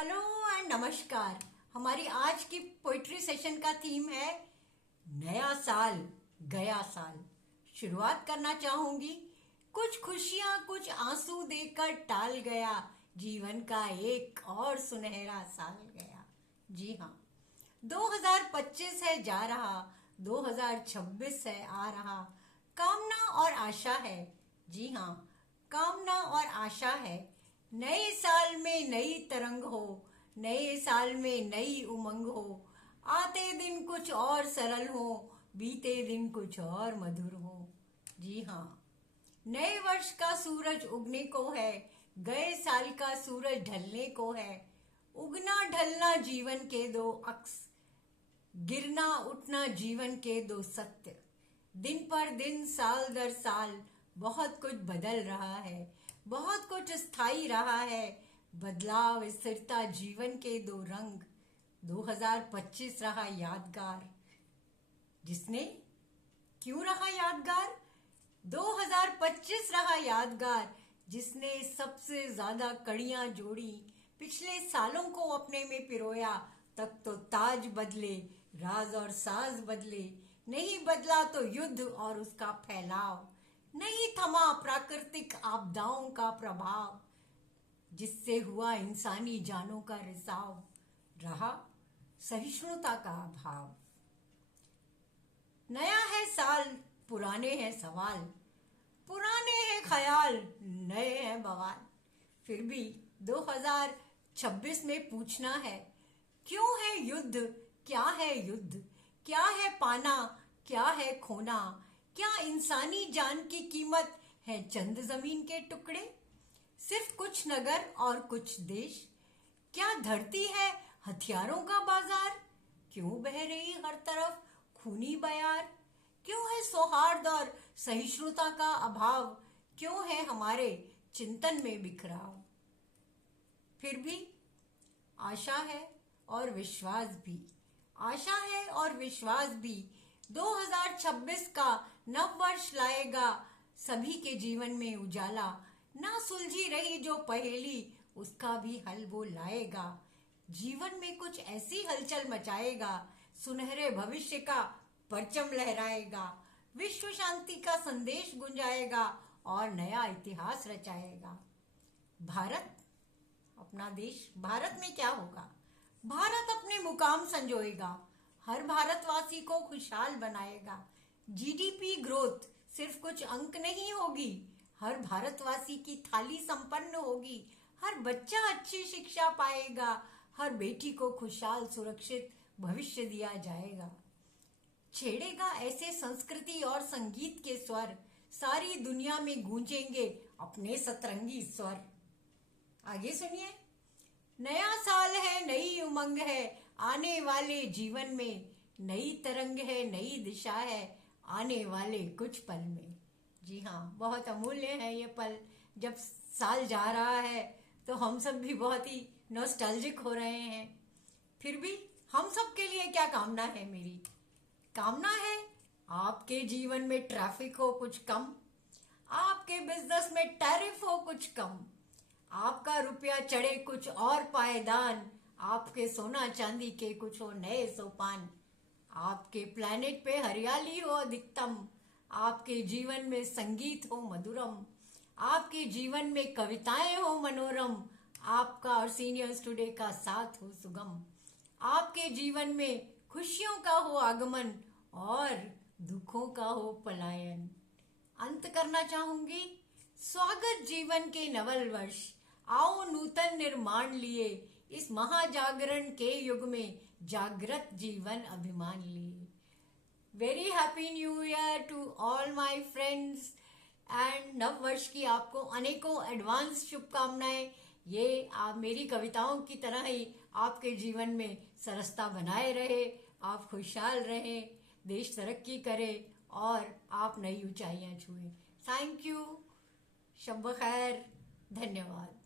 Hello and नमस्कार। हमारी आज की पोइट्री सेशन का थीम है नया साल गया साल। शुरुआत करना चाहूंगी, कुछ खुशियां कुछ आंसू देकर टाल गया, जीवन का एक और सुनहरा साल गया। जी हाँ, 2025 है जा रहा, 2026 है आ रहा। कामना और आशा है, जी हाँ, कामना और आशा है। नए साल में नई तरंग हो, नए साल में नई उमंग हो। आते दिन कुछ और सरल हो, बीते दिन कुछ और मधुर हो। जी हाँ, नए वर्ष का सूरज उगने को है, गए साल का सूरज ढलने को है। उगना ढलना जीवन के दो अक्स, गिरना उठना जीवन के दो सत्य। दिन पर दिन साल दर साल बहुत कुछ बदल रहा है, बहुत कुछ स्थायी रहा है। बदलाव स्थिरता जीवन के दो रंग। 2025 रहा यादगार, जिसने क्यों रहा यादगार? 2025 रहा यादगार, जिसने सबसे ज्यादा कड़ियां जोड़ी, पिछले सालों को अपने में पिरोया। तक तो ताज बदले, राज और साज बदले, नहीं बदला तो युद्ध और उसका फैलाव, नहीं थमा प्राकृतिक आपदाओं का प्रभाव, जिससे हुआ इंसानी जानों का रिसाव, रहा सहिष्णुता का अभाव। नया है साल, पुराने हैं सवाल, पुराने हैं ख्याल, नए हैं बवाल। फिर भी 2026 में पूछना है, क्यों है युद्ध? क्या है युद्ध? क्या है पाना? क्या है खोना? क्या इंसानी जान की कीमत है चंद जमीन के टुकड़े? सिर्फ कुछ नगर और कुछ देश? क्या धरती है हथियारों का बाजार? क्यों बह रही हर तरफ खूनी बयार? क्यों है सौहार्द और सहिष्णुता का अभाव? क्यों है हमारे चिंतन में बिखराव? फिर भी आशा है और विश्वास भी, आशा है और विश्वास भी। 2026 का नव वर्ष लाएगा सभी के जीवन में उजाला। ना सुलझी रही जो पहेली, उसका भी हल वो लाएगा। जीवन में कुछ ऐसी हलचल मचाएगा, सुनहरे भविष्य का परचम लहराएगा। विश्व शांति का संदेश गुंजाएगा और नया इतिहास रचाएगा। भारत, अपना देश, भारत में क्या होगा? भारत अपने मुकाम संजोएगा, हर भारतवासी को खुशहाल बनाएगा। जीडीपी ग्रोथ सिर्फ कुछ अंक नहीं होगी, हर भारतवासी की थाली संपन्न होगी। हर बच्चा अच्छी शिक्षा पाएगा, हर बेटी को खुशहाल सुरक्षित भविष्य दिया जाएगा। छेड़ेगा ऐसे संस्कृति और संगीत के स्वर, सारी दुनिया में गूंजेंगे अपने सतरंगी स्वर। आगे सुनिए। नया साल है, नई उमंग है, आने वाले जीवन में नई तरंग है, नई दिशा है, आने वाले कुछ पल में। जी हाँ, बहुत अमूल्य है ये पल। जब साल जा रहा है तो हम सब भी बहुत ही नॉस्टैल्जिक हो रहे हैं। फिर भी हम सब के लिए क्या कामना है? मेरी कामना है आपके जीवन में ट्रैफिक हो कुछ कम, आपके बिजनेस में टैरिफ हो कुछ कम, आपका रुपया चढ़े कुछ और पायदान, आपके सोना चांदी के कुछ हो नए सोपान, आपके प्लैनेट पे हरियाली हो अधिकतम, आपके जीवन में संगीत हो मधुरम, आपके जीवन में कविताएं हो मनोरम, आपका और सीनियर्स टुडे का साथ हो सुगम, आपके जीवन में खुशियों का हो आगमन और दुखों का हो पलायन। अंत करना चाहूंगी, स्वागत जीवन के नवल वर्ष, आओ नूतन निर्माण लिए, इस महाजागरण के युग में जागृत जीवन अभिमान लिए। Very happy new year to all my friends and नव वर्ष की आपको अनेकों एडवांस शुभकामनाएं। ये आप मेरी कविताओं की तरह ही आपके जीवन में सरसता बनाए रहे, आप खुशहाल रहें, देश तरक्की करे और आप नई ऊंचाइयां छुए। थैंक यू, शब खैर, धन्यवाद।